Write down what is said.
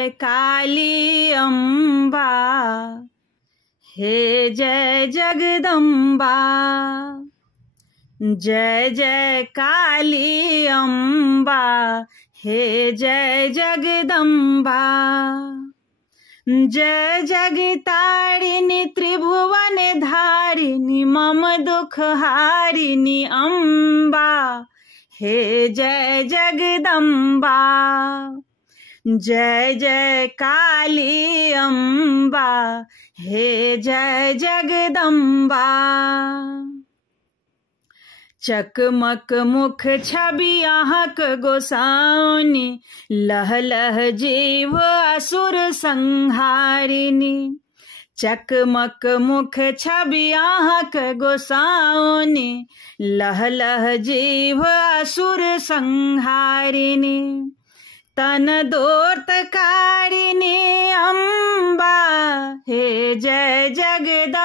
काली अम्बा, हे जय जगदम्बा। जय जय काली अम्बा, हे जय जगदम्बा। जय जगतारिणी त्रिभुवन धारिणी मम दुख हारिणी अम्बा, हे जय जगदम्बा। जय जय काली अम्बा, हे जय जगदम्बा। चकमक मुख छवि आँख गोसाउनी, लह लह जीव असुर संहारिणी। चकमक मुख छवि आँख गोसाउनी, लह लह जीव असुर संहारिणी। तन दोर्तकारिणी अम्बा, हे जय जगदम्बा।